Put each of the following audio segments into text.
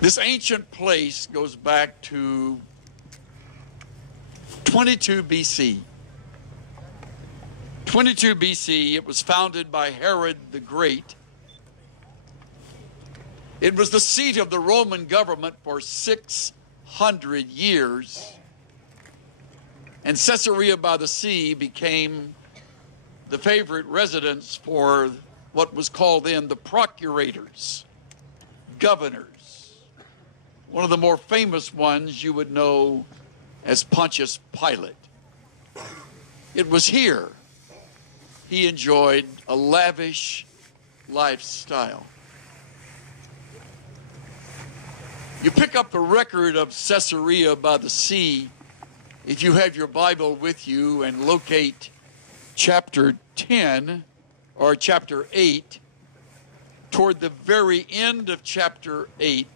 This ancient place goes back to 22 BC. 22 BC, it was founded by Herod the Great. It was the seat of the Roman government for 600 years. And Caesarea by the Sea became the favorite residence for what was called then the procurators, governors. One of the more famous ones you would know as Pontius Pilate. It was here he enjoyed a lavish lifestyle. You pick up the record of Caesarea by the Sea if you have your Bible with you and locate chapter 10 or chapter 8. Toward the very end of chapter 8,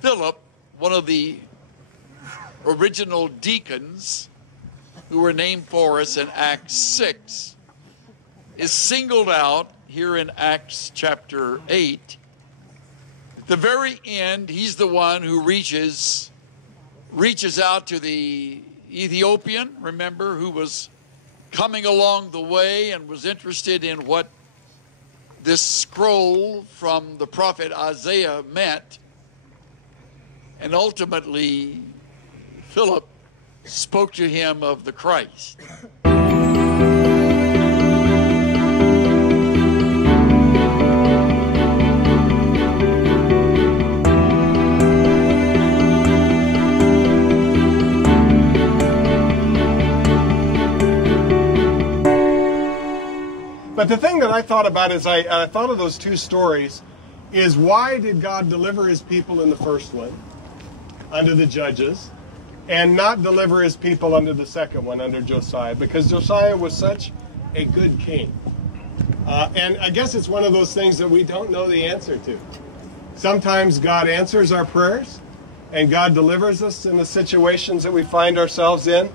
Philip, one of the original deacons who were named for us in Acts 6, is singled out here in Acts chapter 8. At the very end, he's the one who reaches out to the Ethiopian, remember, who was coming along the way and was interested in what this scroll from the prophet Isaiah meant. And ultimately, Philip spoke to him of the Christ. But the thing that I thought about as I thought of those two stories is, why did God deliver his people in the first one under the judges and not deliver his people under the second one, under Josiah? Because Josiah was such a good king. And I guess it's one of those things that we don't know the answer to. Sometimes God answers our prayers and God delivers us in the situations that we find ourselves in.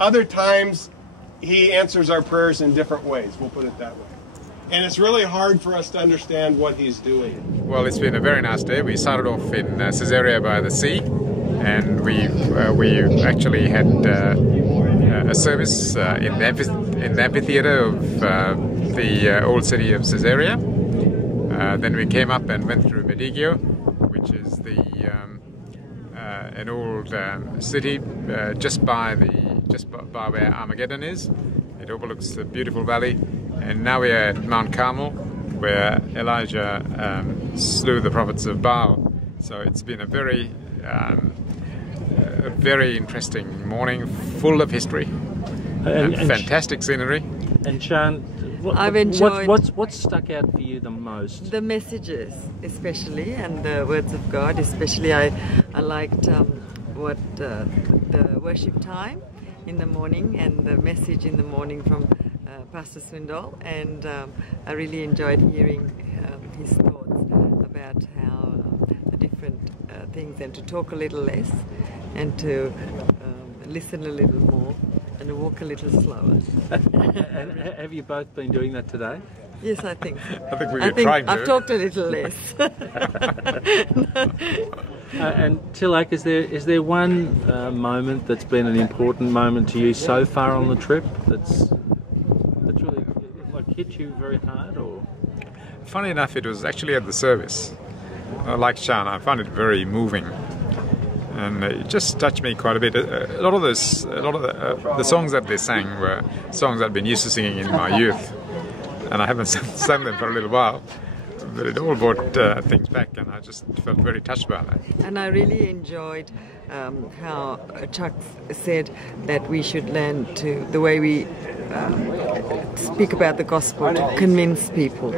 Other times he answers our prayers in different ways, we'll put it that way. And it's really hard for us to understand what he's doing. Well, it's been a very nice day. We started off in Caesarea by the Sea, and we actually had a service in the amphitheatre of the old city of Caesarea. Then we came up and went through Meggido, which is an old city just by where Armageddon is. It overlooks the beautiful valley, and now we are at Mount Carmel, where Elijah slew the prophets of Baal. So it's been a very interesting morning, full of history and fantastic scenery. And Sean, I've enjoyed what stuck out for you the most? The messages, especially, and the words of God. Especially, I liked the worship time in the morning and the message in the morning from Pastor Swindoll, and I really enjoyed hearing his thoughts about how the different things, and to talk a little less and to listen a little more and walk a little slower. And have you both been doing that today? Yes, I think so. I think we were trying to. I've talked a little less. And Tilak, is there one moment that's been an important moment to you so far on the trip that's really hit you very hard? Or Funny enough, it was actually at the service. Like Sean, I found it very moving, and it just touched me quite a bit. A lot of the songs that they sang were songs I'd been used to singing in my youth, and I haven't sung them for a little while. But it all brought things back, and I just felt very touched by that. And I really enjoyed how Chuck said that we should learn to, the way we speak about the gospel, to convince people.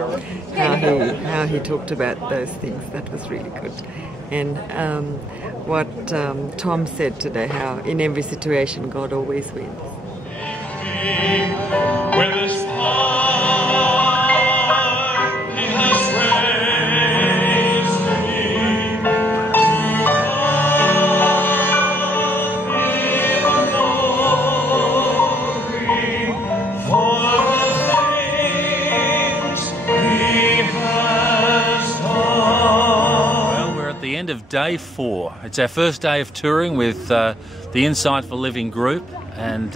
How he talked about those things. That was really good. And what Tom said today, how in every situation God always wins. end of day 4. It's our first day of touring with the Insight for Living group, and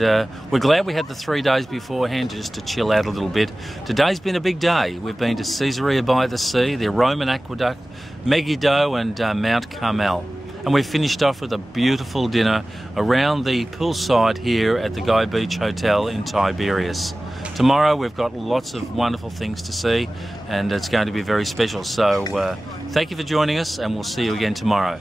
we're glad we had the 3 days beforehand just to chill out a little bit. Today's been a big day. We've been to Caesarea by the Sea, the Roman Aqueduct, Meggido and Mount Carmel. And we finished off with a beautiful dinner around the poolside here at the Guy Beach Hotel in Tiberias. Tomorrow we've got lots of wonderful things to see, and it's going to be very special. So thank you for joining us, and we'll see you again tomorrow.